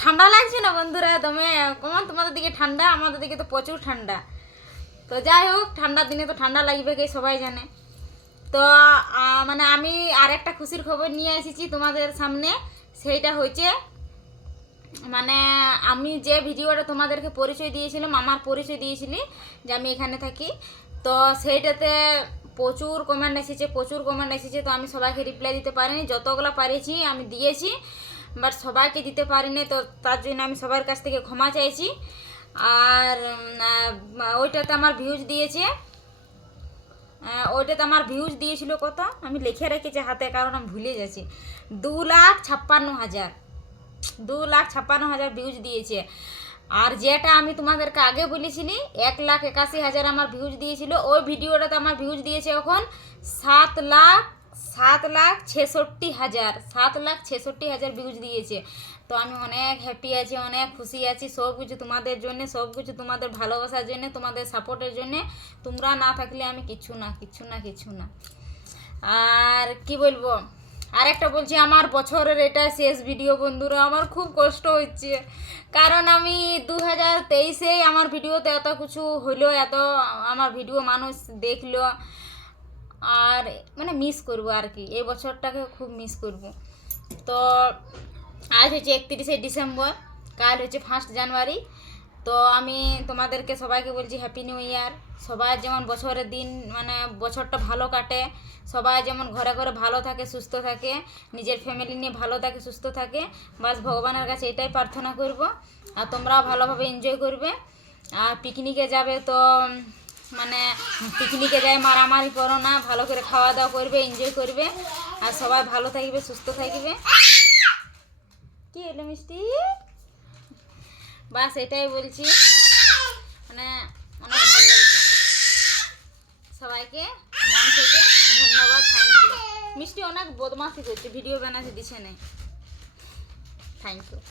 ঠান্ডা লাগছে না বন্ধুরা? কেমন তোমাদের দিকে ঠান্ডা? আমাদের দিকে তো প্রচুর ঠান্ডা। তো যাই হোক, ঠান্ডার দিনে তো ঠান্ডা লাগবে, কে সবাই জানে। তো মানে আমি আর একটা খুশির খবর নিয়ে এসেছি তোমাদের সামনে। সেইটা হচ্ছে মানে আমি যে ভিডিওটা তোমাদেরকে পরিচয় দিয়েছিলাম, আমার পরিচয় দিয়েছিলি যে আমি এখানে থাকি, তো সেইটাতে প্রচুর কমেন্ট এসেছে। তো আমি সবাইকে রিপ্লাই দিতে পারিনি, যতগুলো পারিছি আমি দিয়েছি, বাট সবাইকে দিতে পারিনি। তো তার জন্য আমি সবার কাছ থেকে ক্ষমা চাইছি। আর ওইটাতে আমার ভিউজ দিয়েছিল কত, আমি লিখে রেখেছি হাতে, কারণ আমি ভুলে যাচ্ছি। 2,56,000 2,56,000 ভিউজ দিয়েছে। আর যেটা আমি তোমাদেরকে আগে বলেছিলি 1,81,000 আমার ভিউজ দিয়েছিল, ওই ভিডিওটাতে আমার ভিউজ দিয়েছে এখন 7,66,000 ভিউজ দিয়েছে। তো আমি অনেক হ্যাপি আছি, অনেক খুশি আছি। সব কিছু তোমাদের জন্য, সব কিছু তোমাদের ভালোবাসার জন্য, তোমাদের সাপোর্টের জন্য। তোমরা না থাকলে আমি কিচ্ছু না। আর কি বলবো, আরেকটা বলছি, আমার বছরের এটা শেষ ভিডিও বন্ধুরা। আমার খুব কষ্ট হচ্ছে, কারণ আমি 2023-এ আমার ভিডিওতে এত কিছু হলো, এত আমার ভিডিও মানুষ দেখলো, আর মানে মিস করব আর কি, এই বছরটাকে খুব মিস করব। তো আজ হচ্ছে 31শে ডিসেম্বর, কাল হচ্ছে 1 জানুয়ারি। তো আমি তোমাদেরকে সবাইকে বলছি হ্যাপি নিউ ইয়ার। সবাই যেমন বছরের দিন মানে বছরটা ভালো কাটে, সবাই যেমন ঘরে ঘরে ভালো থাকে, সুস্থ থাকে, নিজের ফ্যামিলি নিয়ে ভালো থাকে, সুস্থ থাকে, বাস ভগবানের কাছে এটাই প্রার্থনা করব। আর তোমরাও ভালোভাবে এনজয় করবে। আর পিকনিকে যাবে তো মানে পিকনিকে যাই মারামারি করো না, ভালো করে খাওয়া দাওয়া করবে, এনজয় করবে, আর সবাই ভালো থাকবে, সুস্থ থাকবে। কি হলো মিষ্টি? বাস এটাই বলছি, মানে অনেক ভালো লাগছে। সবাইকে মন থেকে ধন্যবাদ, থ্যাংক ইউ। মিষ্টি অনেক বদমাশি করছে, ভিডিও বানাতে দিছে না। Thank you.